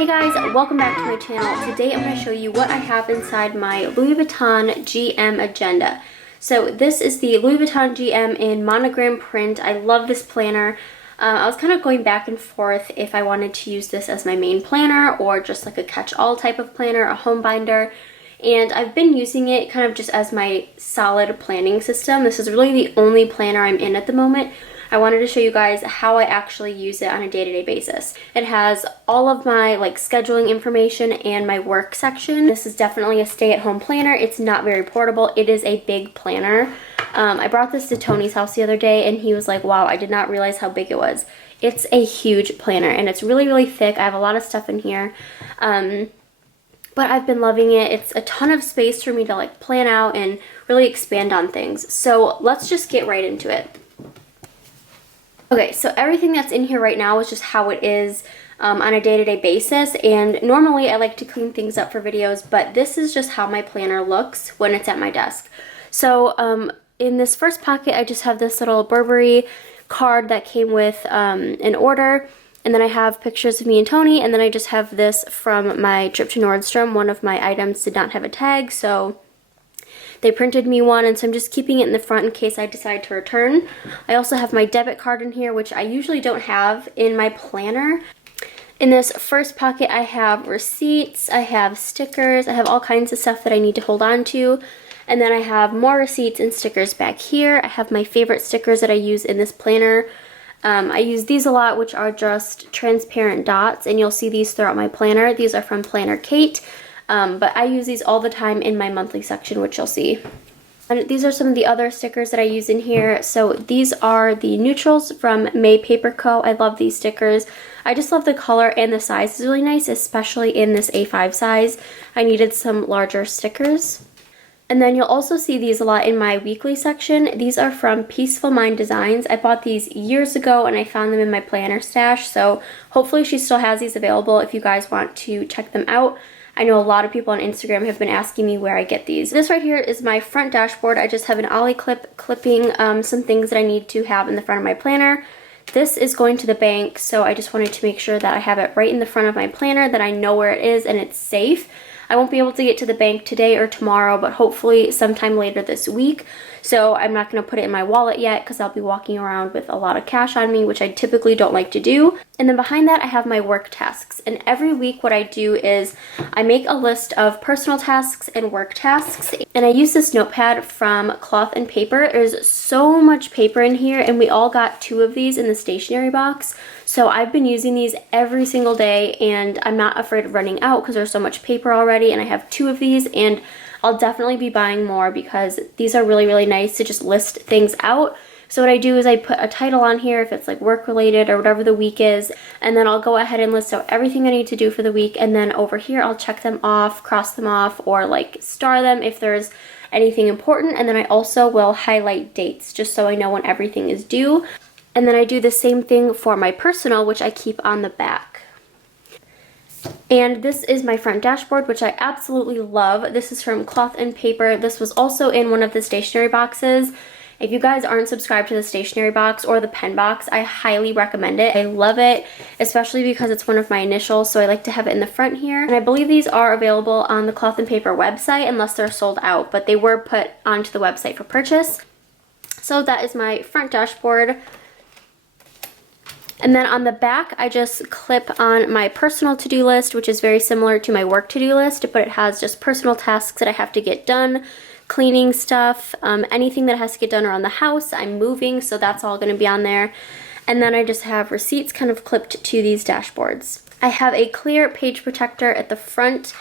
Hey guys, welcome back to my channel. Today I'm going to show you what I have inside my Louis Vuitton GM agenda. So this is the Louis Vuitton GM in monogram print. I love this planner. I was kind of going back and forth if I wanted to use this as my main planner or just like a catch-all type of planner, a home binder. And I've been using it kind of just as my solid planning system. This is really the only planner I'm in at the moment. I wanted to show you guys how I actually use it on a day-to-day basis. It has all of my scheduling information and my work section. This is definitely a stay-at-home planner. It's not very portable. It is a big planner. I brought this to Tony's house the other day and he was like, wow, I did not realize how big it was. It's a huge planner and it's really, really thick. I have a lot of stuff in here. But I've been loving it. It's a ton of space for me to plan out and really expand on things. So let's just get right into it. Okay, so everything that's in here right now is just how it is on a day-to-day basis, and normally I like to clean things up for videos, but this is just how my planner looks when it's at my desk. So in this first pocket, I just have this little Burberry card that came with an order, and then I have pictures of me and Tony, and then I just have this from my trip to Nordstrom. One of my items did not have a tag, so they printed me one, and so I'm just keeping it in the front in case I decide to return. I also have my debit card in here, which I usually don't have in my planner. In this first pocket, I have receipts, I have stickers, I have all kinds of stuff that I need to hold on to. And then I have more receipts and stickers back here. I have my favorite stickers that I use in this planner. I use these a lot, which are just transparent dots, and you'll see these throughout my planner. These are from Planner Kate. But I use these all the time in my monthly section, which you'll see. And these are some of the other stickers that I use in here. So these are the neutrals from May Paper Co. I love these stickers. I just love the color and the size is really nice, especially in this A5 size. I needed some larger stickers. And then you'll also see these a lot in my weekly section. These are from Peaceful Mind Designs. I bought these years ago and I found them in my planner stash. So hopefully she still has these available if you guys want to check them out. I know a lot of people on Instagram have been asking me where I get these. This right here is my front dashboard. I just have an ollie clip clipping some things that I need to have in the front of my planner. This is going to the bank, so I just wanted to make sure that I have it right in the front of my planner, that I know where it is and it's safe. I won't be able to get to the bank today or tomorrow, but hopefully sometime later this week. So I'm not going to put it in my wallet yet because I'll be walking around with a lot of cash on me, which I typically don't like to do. And then behind that, I have my work tasks. And every week what I do is I make a list of personal tasks and work tasks. And I use this notepad from Cloth and Paper. There's so much paper in here, and we all got 2 of these in the stationery box. So I've been using these every single day, and I'm not afraid of running out because there's so much paper already, and I have 2 of these, and I'll definitely be buying more because these are really, really nice to just list things out. So what I do is I put a title on here if it's work related or whatever the week is, and then I'll go ahead and list out everything I need to do for the week, and then over here I'll check them off, cross them off, or star them if there's anything important, and then I also will highlight dates just so I know when everything is due. And then I do the same thing for my personal, which I keep on the back. And this is my front dashboard, which I absolutely love. This is from Cloth and Paper. This was also in one of the stationery boxes. If you guys aren't subscribed to the stationery box or the pen box, I highly recommend it. I love it, especially because it's one of my initials, so I like to have it in the front here. And I believe these are available on the Cloth and Paper website unless they're sold out, but they were put onto the website for purchase. So that is my front dashboard. And then on the back, I just clip on my personal to-do list, which is very similar to my work to-do list, but it has just personal tasks that I have to get done, cleaning stuff, anything that has to get done around the house. I'm moving, so that's all going to be on there. And then I just have receipts kind of clipped to these dashboards. I have a clear page protector at the front,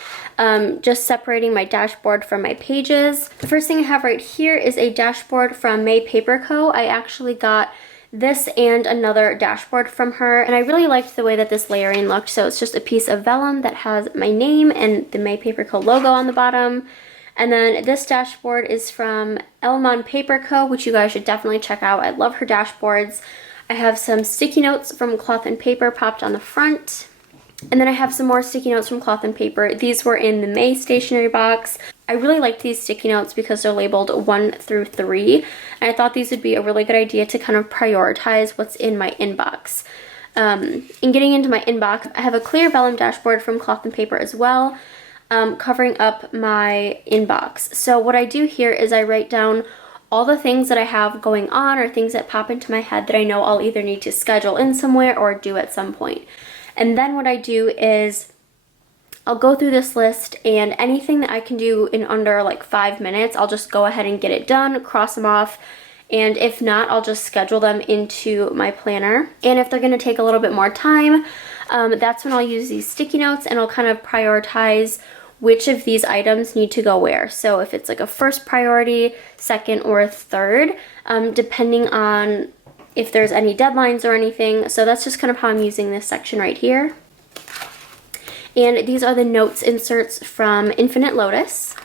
just separating my dashboard from my pages. The first thing I have right here is a dashboard from May Paper Co. I actually got this and another dashboard from her, and I really liked the way that this layering looked. So it's just a piece of vellum that has my name and the May Paper Co. logo on the bottom. And then this dashboard is from Elmon Paper Co., which you guys should definitely check out. I love her dashboards. I have some sticky notes from Cloth and Paper popped on the front. And then I have some more sticky notes from Cloth and Paper. These were in the May stationery box. I really liked these sticky notes because they're labeled 1 through 3. And I thought these would be a really good idea to kind of prioritize what's in my inbox. In getting into my inbox, I have a clear vellum dashboard from Cloth and Paper as well, covering up my inbox. So what I do here is I write down all the things that I have going on or things that pop into my head that I know I'll either need to schedule in somewhere or do at some point. And then what I do is I'll go through this list, and anything that I can do in under like 5 minutes, I'll just go ahead and get it done, cross them off, and if not, I'll just schedule them into my planner. And if they're going to take a little bit more time, that's when I'll use these sticky notes, and I'll kind of prioritize which of these items need to go where. So if it's like a first priority, second, or a third, depending on if there's any deadlines or anything. So that's just kind of how I'm using this section right here. And these are the notes inserts from Infinite Lotus.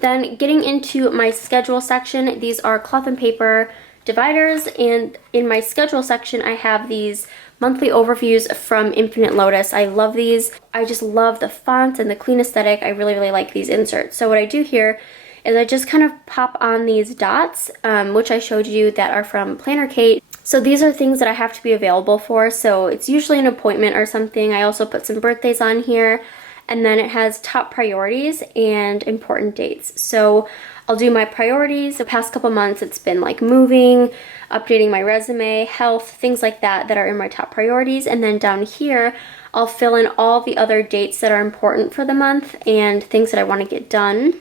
Then getting into my schedule section, these are Cloth and Paper dividers, and in my schedule section I have these monthly overviews from Infinite Lotus. I love these. I just love the font and the clean aesthetic. I really, really like these inserts. So what I do here is I just kind of pop on these dots, which I showed you that are from Planner Kate. So these are things that I have to be available for. So it's usually an appointment or something. I also put some birthdays on here. And then it has top priorities and important dates. So I'll do my priorities. The past couple months it's been like moving, updating my resume, health, things like that that are in my top priorities. And then down here I'll fill in all the other dates that are important for the month and things that I want to get done.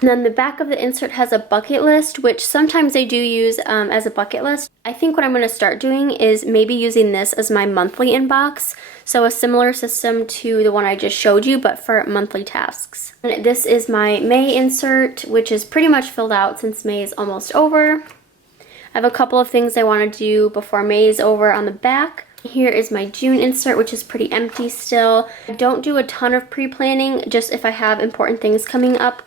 And then the back of the insert has a bucket list, which sometimes they do use as a bucket list. I think what I'm going to start doing is maybe using this as my monthly inbox. So a similar system to the one I just showed you, but for monthly tasks. And this is my May insert, which is pretty much filled out since May is almost over. I have a couple of things I want to do before May is over on the back. Here is my June insert, which is pretty empty still. I don't do a ton of pre-planning, just if I have important things coming up,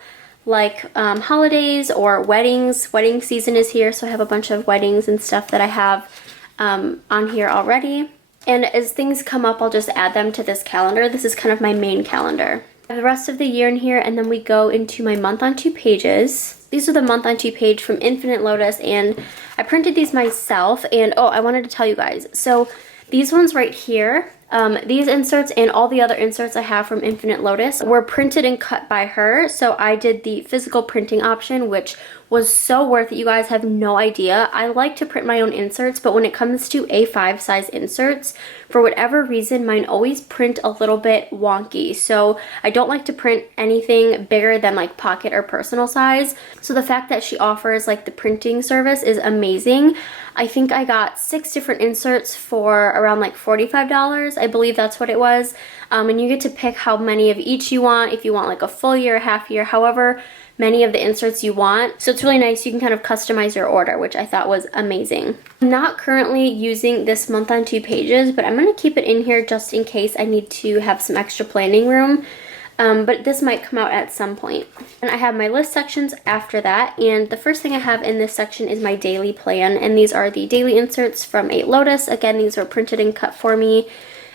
like holidays or weddings. Wedding season is here, so I have a bunch of weddings and stuff that I have on here already. And as things come up, I'll just add them to this calendar. This is kind of my main calendar. I have the rest of the year in here, and then we go into my month on 2 pages. These are the month on 2 page from Infinite Lotus, and I printed these myself. And oh, I wanted to tell you guys. So these ones right here, these inserts and all the other inserts I have from Infinite Lotus were printed and cut by her. So I did the physical printing option, which was so worth it. You guys have no idea. I like to print my own inserts, but when it comes to A5 size inserts, for whatever reason, mine always print a little bit wonky. So I don't like to print anything bigger than like pocket or personal size. So the fact that she offers like the printing service is amazing. I think I got 6 different inserts for around like $45. I believe that's what it was. And you get to pick how many of each you want, if you want like a full year, half year, however many of the inserts you want. So it's really nice. You can kind of customize your order, which I thought was amazing. I'm not currently using this month on 2 pages, but I'm going to keep it in here just in case I need to have some extra planning room. But this might come out at some point. And I have my list sections after that, and the first thing I have in this section is my daily plan, and these are the daily inserts from 8 Lotus. Again, these were printed and cut for me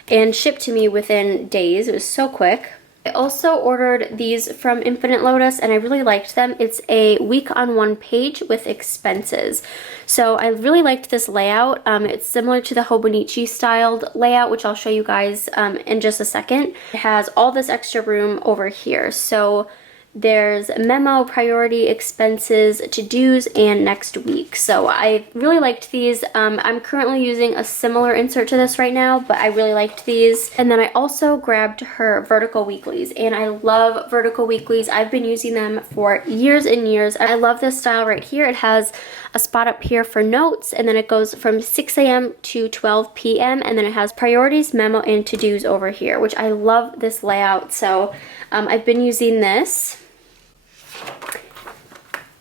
and shipped to me within days. It was so quick. I also ordered these from Infinite Lotus, and I really liked them. It's a week on 1 page with expenses. So I really liked this layout. It's similar to the Hobonichi styled layout, which I'll show you guys in just a second. It has all this extra room over here. So there's memo, priority, expenses, to-dos, and next week. So I really liked these. I'm currently using a similar insert to this right now, but I really liked these. And then I also grabbed her vertical weeklies, and I love vertical weeklies. I've been using them for years and years. I love this style right here. It has a spot up here for notes, and then it goes from 6 a.m. to 12 p.m. and then it has priorities, memo, and to-dos over here, which I love this layout. So I've been using this.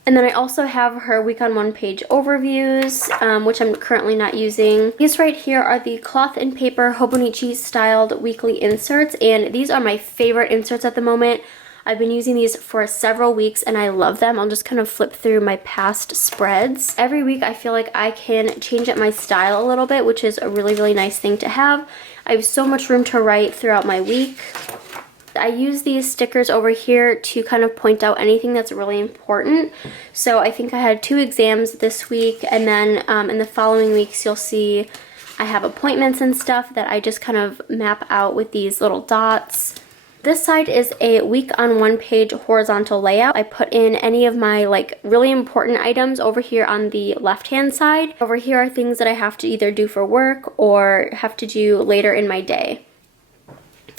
And then I also have her week on 1 page overviews, which I'm currently not using. These right here are the Cloth and Paper Hobonichi styled weekly inserts, and these are my favorite inserts at the moment. I've been using these for several weeks and I love them. I'll just kind of flip through my past spreads. Every week I feel like I can change up my style a little bit, which is a really, really nice thing to have. I have so much room to write throughout my week. I use these stickers over here to kind of point out anything that's really important. So I think I had 2 exams this week, and then in the following weeks you'll see I have appointments and stuff that I just kind of map out with these little dots. This side is a week on one page horizontal layout. I put in any of my like really important items over here on the left hand side. Over here are things that I have to either do for work or have to do later in my day.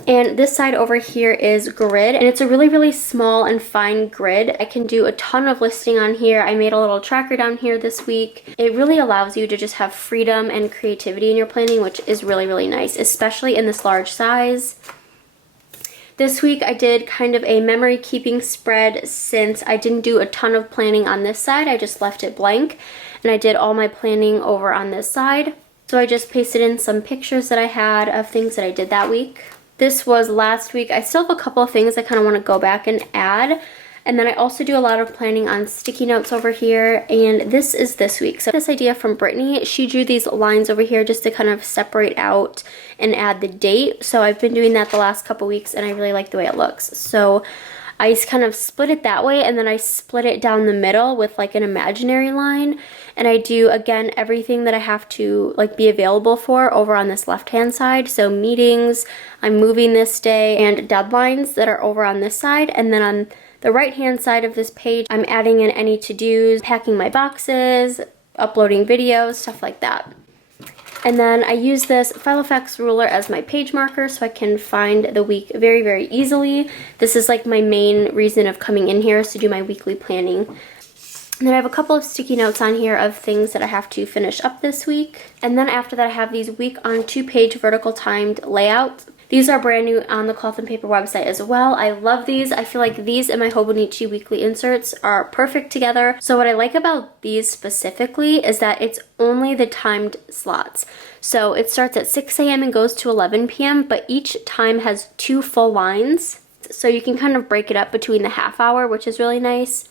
And this side over here is grid, and it's a really small and fine grid. I can do a ton of listing on here. I made a little tracker down here this week. It really allows you to just have freedom and creativity in your planning, which is really nice, especially in this large size. This week I did kind of a memory keeping spread since I didn't do a ton of planning on this side. I just left it blank, and I did all my planning over on this side. So I just pasted in some pictures that I had of things that I did that week. This was last week. I still have a couple of things I kind of want to go back and add. And then I also do a lot of planning on sticky notes over here, and this is this week. So this idea from Brittany, she drew these lines over here just to kind of separate out and add the date. So I've been doing that the last couple weeks, and I really like the way it looks. So I kind of split it that way, and then I split it down the middle with like an imaginary line. And I do, again, everything that I have to like be available for over on this left-hand side. So meetings, I'm moving this day, and deadlines that are over on this side. And then on the right-hand side of this page, I'm adding in any to-dos, packing my boxes, uploading videos, stuff like that. And then I use this Filofax ruler as my page marker so I can find the week very easily. This is like my main reason of coming in here, is to do my weekly planning. And then I have a couple of sticky notes on here of things that I have to finish up this week. And then after that I have these week on 2-page vertical timed layouts. These are brand new on the Cloth and Paper website as well. I love these. I feel like these and my Hobonichi weekly inserts are perfect together. So what I like about these specifically is that it's only the timed slots. So it starts at 6 a.m. and goes to 11 p.m., but each time has 2 full lines. So you can kind of break it up between the half hour, which is really nice.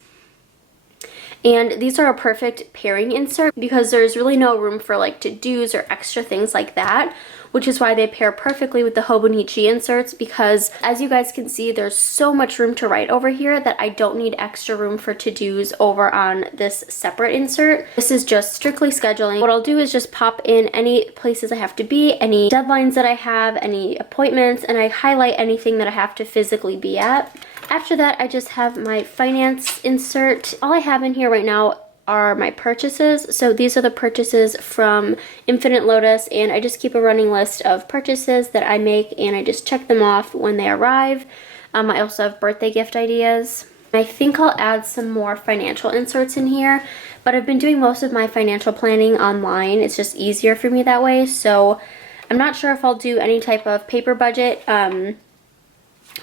And these are a perfect pairing insert because there's really no room for like to-dos or extra things like that, which is why they pair perfectly with the Hobonichi inserts, because as you guys can see, there's so much room to write over here that I don't need extra room for to-dos over on this separate insert. This is just strictly scheduling. What I'll do is just pop in any places I have to be, any deadlines that I have, any appointments, and I highlight anything that I have to physically be at. After that, I just have my finance insert. All I have in here right now are my purchases. So these are the purchases from Infinite Lotus, and I just keep a running list of purchases that I make, and I just check them off when they arrive. I also have birthday gift ideas. I think I'll add some more financial inserts in here, but I've been doing most of my financial planning online. It's just easier for me that way. So I'm not sure if I'll do any type of paper budget,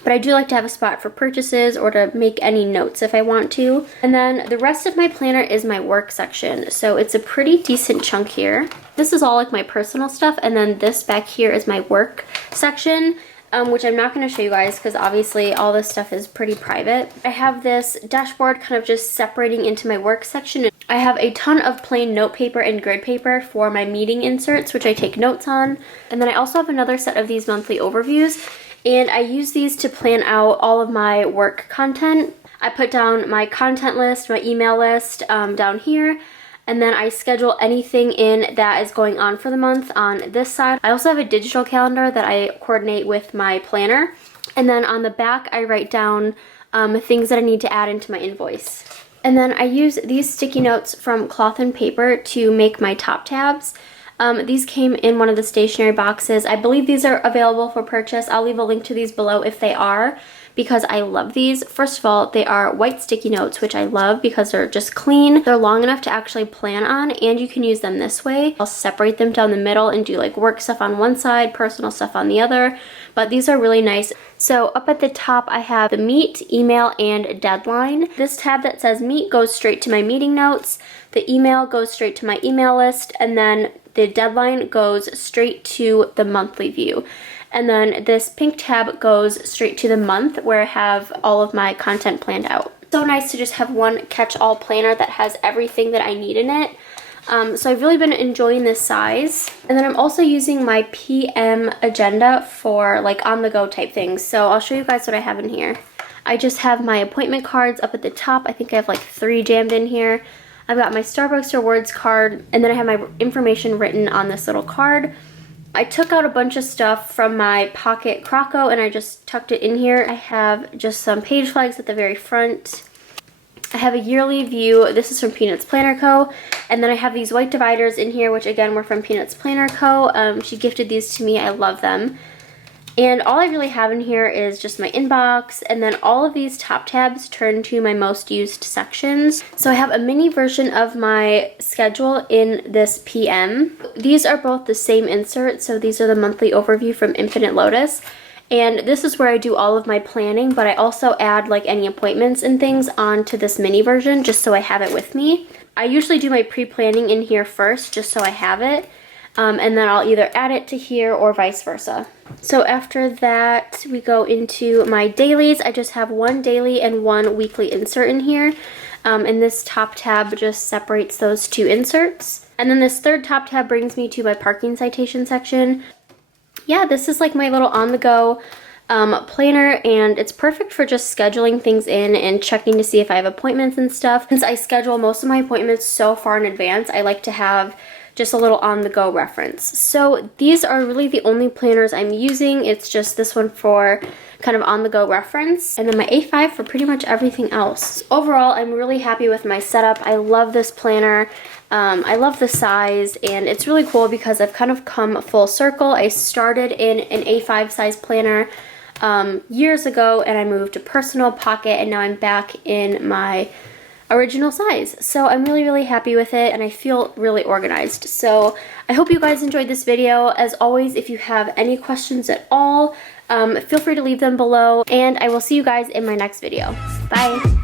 but I do like to have a spot for purchases or to make any notes if I want to. And then the rest of my planner is my work section. So it's a pretty decent chunk here. This is all like my personal stuff, and then this back here is my work section, which I'm not going to show you guys because obviously all this stuff is pretty private. I have this dashboard kind of just separating into my work section. I have a ton of plain note paper and grid paper for my meeting inserts, which I take notes on. And then I also have another set of these monthly overviews, and I use these to plan out all of my work content. I put down my content list, my email list down here, and then I schedule anything in that is going on for the month on this side. I also have a digital calendar that I coordinate with my planner. And then on the back, I write down things that I need to add into my invoice. And then I use these sticky notes from Cloth and Paper to make my top tabs. These came in one of the stationery boxes. I believe these are available for purchase. I'll leave a link to these below if they are, because I love these. First of all, they are white sticky notes, which I love because they're just clean. They're long enough to actually plan on, and you can use them this way. I'll separate them down the middle and do like work stuff on one side, personal stuff on the other, but these are really nice. So up at the top, I have the meet, email, and deadline. This tab that says meet goes straight to my meeting notes. The email goes straight to my email list, and then the deadline goes straight to the monthly view. And then this pink tab goes straight to the month where I have all of my content planned out. So nice to just have one catch-all planner that has everything that I need in it. So I've really been enjoying this size. And then I'm also using my PM agenda for like on-the-go type things. So I'll show you guys what I have in here. I just have my appointment cards up at the top. I think I have like 3 jammed in here. I've got my Starbucks rewards card, and then I have my information written on this little card. I took out a bunch of stuff from my pocket Croco and I just tucked it in here. I have just some page flags at the very front. I have a yearly view. This is from Peanuts Planner Co. And then I have these white dividers in here, which again were from Peanuts Planner Co. She gifted these to me. I love them. And all I really have in here is just my inbox, and then all of these top tabs turn to my most used sections. So I have a mini version of my schedule in this PM. These are both the same insert, so these are the monthly overview from Infinite Lotus. And this is where I do all of my planning, but I also add like any appointments and things onto this mini version just so I have it with me. I usually do my pre-planning in here first just so I have it. And then I'll either add it to here or vice versa. So after that, we go into my dailies. I just have one daily and one weekly insert in here. And this top tab just separates those two inserts. And then this third top tab brings me to my parking citation section. Yeah, this is like my little on-the-go planner, and it's perfect for just scheduling things in and checking to see if I have appointments and stuff. Since I schedule most of my appointments so far in advance, I like to have just a little on-the-go reference. So these are really the only planners I'm using. It's just this one for kind of on-the-go reference, and then my A5 for pretty much everything else. Overall, I'm really happy with my setup. I love this planner. I love the size, and it's really cool because I've kind of come full circle. I started in an A5 size planner years ago, and I moved to personal pocket, and now I'm back in my original size. So I'm really, really happy with it, and I feel really organized. So I hope you guys enjoyed this video. As always, if you have any questions at all, feel free to leave them below, and I will see you guys in my next video. Bye!